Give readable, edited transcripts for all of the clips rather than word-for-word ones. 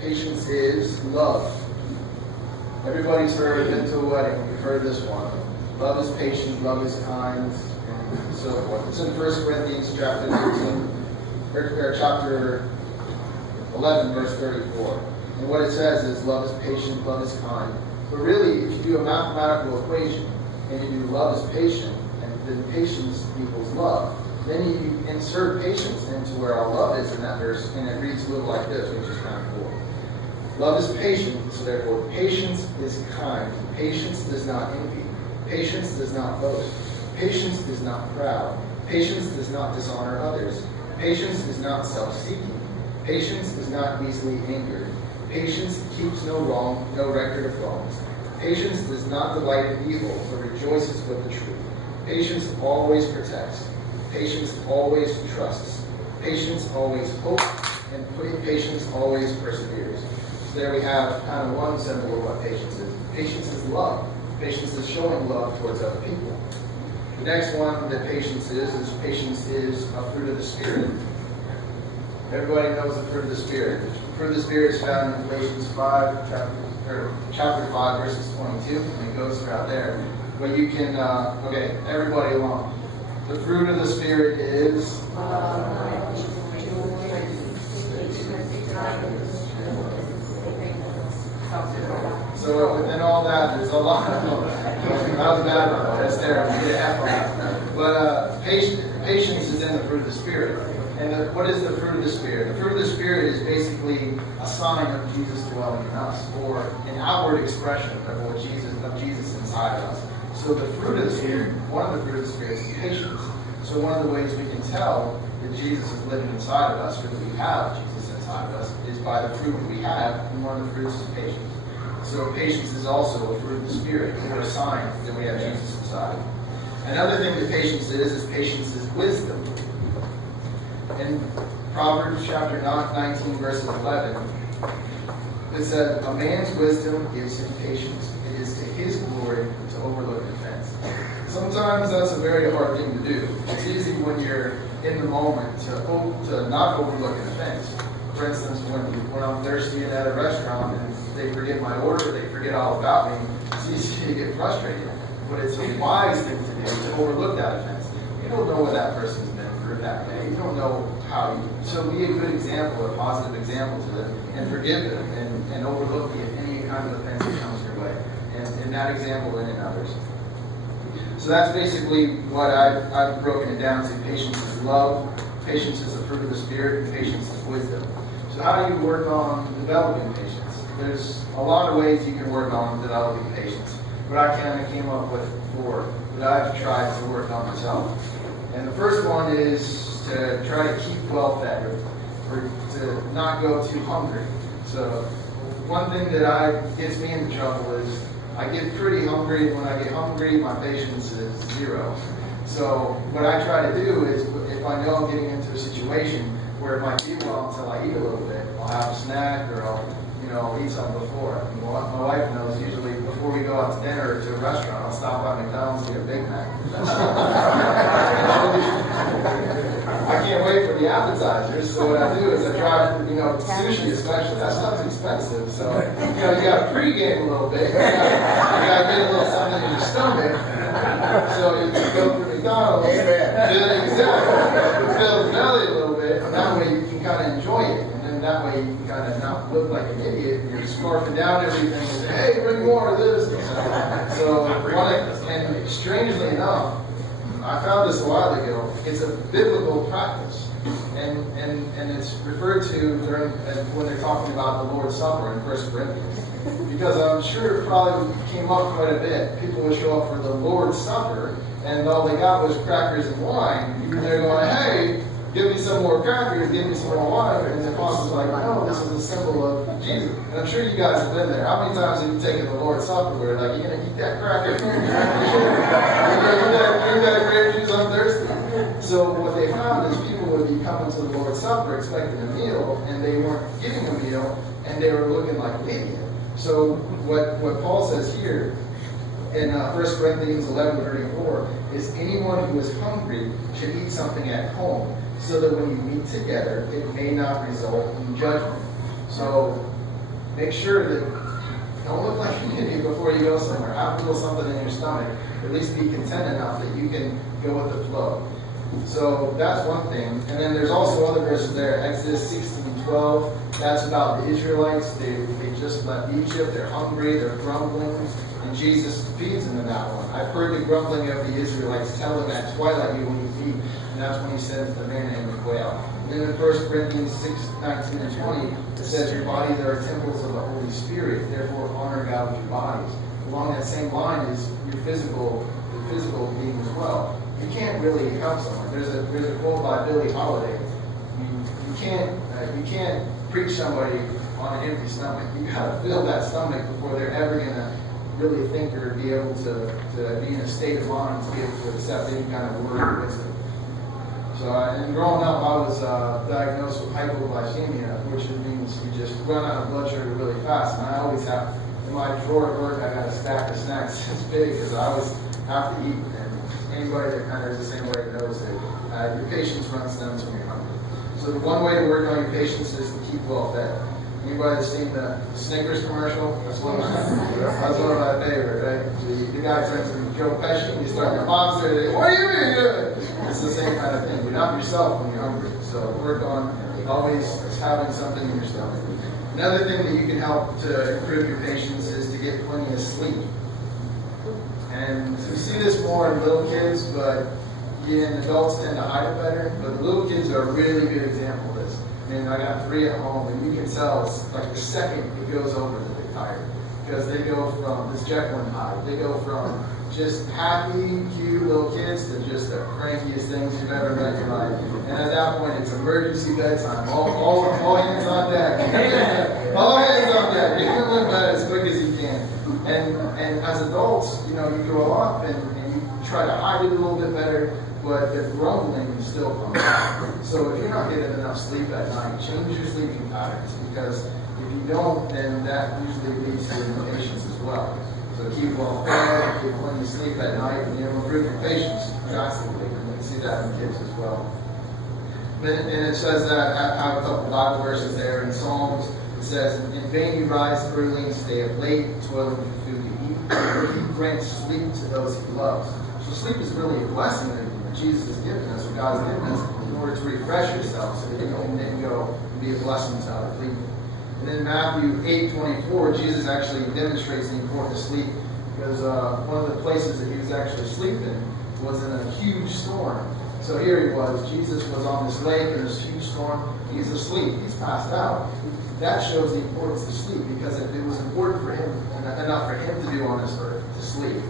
Patience is love. Everybody's been to a wedding. We've heard this one. Love is patient, love is kind, and so forth. It's in 1 Corinthians chapter 13, or chapter 11, verse 34. And what it says is love is patient, love is kind. But really, if you do a mathematical equation and you do love is patient, and then patience equals love, then you insert patience into where our love is in that verse, and it reads a little like this, which is kind of cool. Love is patient, so therefore patience is kind. Patience does not envy. Patience does not boast. Patience is not proud. Patience does not dishonor others. Patience is not self-seeking. Patience is not easily angered. Patience keeps no record of wrongs. Patience does not delight in evil, but rejoices with the truth. Patience always protects. Patience always trusts. Patience always hopes. And patience always perseveres. So there we have kind of one symbol of what patience is. Patience is love. Patience is showing love towards other people. The next one that patience is a fruit of the Spirit. Everybody knows the fruit of the Spirit. The fruit of the Spirit is found in Galatians 5, chapter 5, verses 22, and it goes throughout there. But you can, everybody along. The fruit of the Spirit is so within all that, there's a lot of them. That was bad, that's there. We get half on that. But patience is in the fruit of the Spirit. And what is the fruit of the Spirit? The fruit of the Spirit is basically a sign of Jesus dwelling in us, or an outward expression of Jesus inside of us. So the fruit of the Spirit, one of the fruit of the Spirit is patience. So one of the ways we can tell that Jesus is living inside of us, or that we have Jesus inside of us, is by the fruit that we have, and one of the fruits is patience. So patience is also a fruit of the Spirit, or a sign that we have Jesus inside. Another thing that patience is wisdom. In Proverbs chapter 19, verse 11, it said, "A man's wisdom gives him patience. It is to his glory to overlook offense." Sometimes that's a very hard thing to do. It's easy when you're in the moment to not overlook an offense. For instance, when I'm thirsty and at a restaurant and they forget my order, they forget all about me, it's easy to get frustrated. But it's a wise thing to do to overlook that offense. You don't know what that person's been through that day. You don't know how you... So be a good example, a positive example to them, and forgive them, and overlook any kind of offense that comes your way. And that example and in others. So that's basically what I've broken it down to. Patience is love, patience is the fruit of the Spirit, and patience is wisdom. So how do you work on developing patience? There's a lot of ways you can work on developing patience. But I kind of came up with 4 that I've tried to work on myself. And the first one is to try to keep well fed, or to not go too hungry. So one thing that gets me into trouble is I get pretty hungry, and when I get hungry, my patience is 0. So what I try to do is, if I know I'm getting into a situation where it might be a while until I eat a little bit, I'll have a snack, or I'll eat something before. My wife knows usually before we go out to dinner or to a restaurant, I'll stop by McDonald's and get a Big Mac. I can't wait for the appetizers, so what I do is I try, sushi especially, that stuff's expensive, so, you got to pregame a little bit, you got to get a little something in your stomach, so you can go through McDonald's, fill the belly a little bit, and that way you can kind of enjoy it, and then that way you can kind of not look like an idiot, and you're scarfing down everything, and say, hey, bring more of this, and strangely enough, I found this a while ago. It's a biblical practice, and it's referred to when they're talking about the Lord's Supper in 1 Corinthians. Because I'm sure it probably came up quite a bit. People would show up for the Lord's Supper, and all they got was crackers and wine. And they're going, hey, give me some more crackers, give me some more wine. And the apostles are like, no, this is a symbol of Jesus. And I'm sure you guys have been there. How many times have you taken the Lord's Supper where like, you're going to eat that cracker? You're going to eat that grape juice, I'm thirsty. So what they found is people would be coming to the Lord's Supper expecting a meal, and they weren't getting a meal, and they were looking like an idiot. So what Paul says here in 1 Corinthians 11:34 is anyone who is hungry should eat something at home, so that when you meet together, it may not result in judgment. So make sure that don't look like an idiot before you go somewhere. Have a little something in your stomach. At least be content enough that you can go with the flow. So that's one thing. And then there's also other verses there. Exodus 16:12. That's about the Israelites. They just left Egypt. They're hungry. They're grumbling. And Jesus feeds them in that one. I've heard the grumbling of the Israelites. Tell them at twilight you will eat. And that's when he sends the manna and the quail. And then in 1 Corinthians 6:19 and 20, it says your bodies are temples of the Holy Spirit. Therefore honor God with your bodies. Along that same line is your physical being as well. You can't really help someone. There's a quote by Billie Holiday. You can't preach somebody on an empty stomach. You gotta fill that stomach before they're ever gonna really think or be able to be in a state of mind to be able to accept any kind of word or wisdom. So, and growing up, I was diagnosed with hypoglycemia, which means you just run out of blood sugar really fast. And I always have, in my drawer at work, I got a stack of snacks. It's big because I always have to eat. And anybody that kind of is the same way knows that your patience runs thin when you're hungry. So the one way to work on your patience is to keep well fed. Anybody that's seen the Snickers commercial? That's one of my favorite, right? The guy turns to Joe Pesci and he's starting to monster. What do you mean good? It's the same kind of thing. You're not yourself when you're hungry. So work on always having something in your stomach. Another thing that you can help to improve your patience is to get plenty of sleep. And we see this more in little kids, but again, adults tend to hide it better. But the little kids are a really good example of this. I mean, I got 3 at home, and you can tell it's like the second it goes over that they're tired. Because they go from this Jekyll and Hyde. They go from just happy, cute little kids to just the crankiest things you've ever met in your life. And at that point, it's emergency bedtime. All hands on deck. All hands on deck. You can live bed as quick as you can. And as adults, you grow up and you try to hide it a little bit better. But the grumbling still comes out. So if you're not getting enough sleep at night, change your sleeping patterns. Because if you don't, then that usually leads to impatience as well. So keep well fed, get plenty of sleep at night, and you'll improve your patience drastically. And you can see that in kids as well. And it says that, I have a couple Bible verses there in Psalms. It says, in vain you rise early and stay up late, toiling for food to eat, for he grants sleep to those he loves. So sleep is really a blessing that Jesus has given us, or God's given us, in order to refresh yourself so that you can then go and be a blessing to other people. And in Matthew 8:24, Jesus actually demonstrates the importance of sleep because one of the places that he was actually sleeping was in a huge storm. So here he was, Jesus was on this lake in this huge storm, he's asleep, he's passed out. That shows the importance of sleep, because if it was important for him, enough for him to do on this earth, to sleep,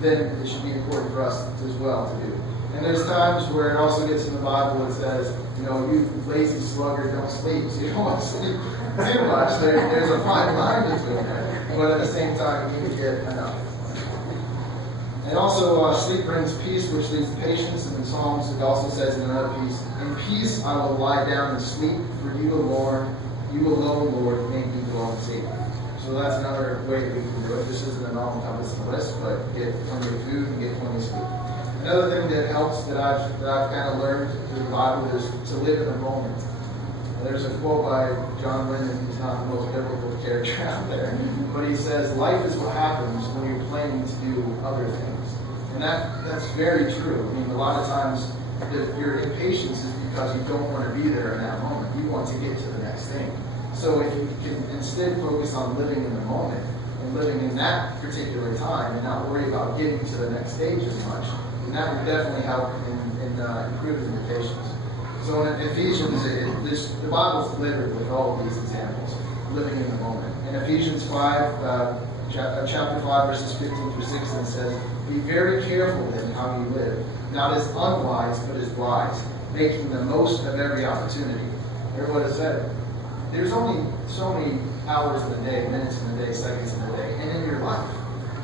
then it should be important for us as well to do. And there's times where it also gets in the Bible that says, you lazy sluggard, don't sleep. So you don't want to sleep too much. There's a fine line between that. But at the same time, you need to get enough. And also, sleep brings peace, which leads to patience. And in Psalms, it also says in another piece, in peace I will lie down and sleep, for you alone, Lord, make me dwell in safety. So that's another way that we can do it. This isn't an all-encompassing list, but get plenty of food and get plenty of sleep. Another thing that helps that I've kind of learned through the Bible is to live in the moment. There's a quote by John Lennon. He's not the most biblical character out there, but he says, "Life is what happens when you're planning to do other things," and that's very true. I mean, a lot of times your impatience is because you don't want to be there in that moment. You want to get to the next thing. So if you can instead focus on living in the moment and living in that particular time, and not worry about getting to the next stage as much, and that would definitely help in improving your patience. So in Ephesians, the Bible's littered with all of these examples, living in the moment. In Ephesians 5, chapter 5, verses 15 through 16 says, "Be very careful then how you live, not as unwise, but as wise, making the most of every opportunity." Hear what it said. There's only so many hours in the day, minutes in the day, seconds in the day, and in your life.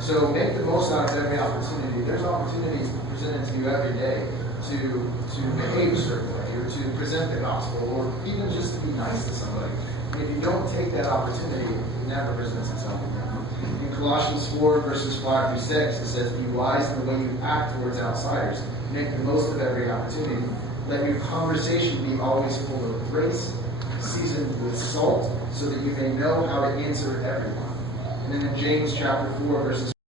So make the most out of every opportunity. There's opportunities presented to you every day to behave a certain way, or to present the gospel, or even just to be nice to somebody. And if you don't take that opportunity, it never presents itself again. In Colossians 4, verses 5 through 6, it says, "Be wise in the way you act towards outsiders. Make the most of every opportunity. Let your conversation be always full of grace, seasoned with salt, so that you may know how to answer everyone. And then in James chapter 4, verses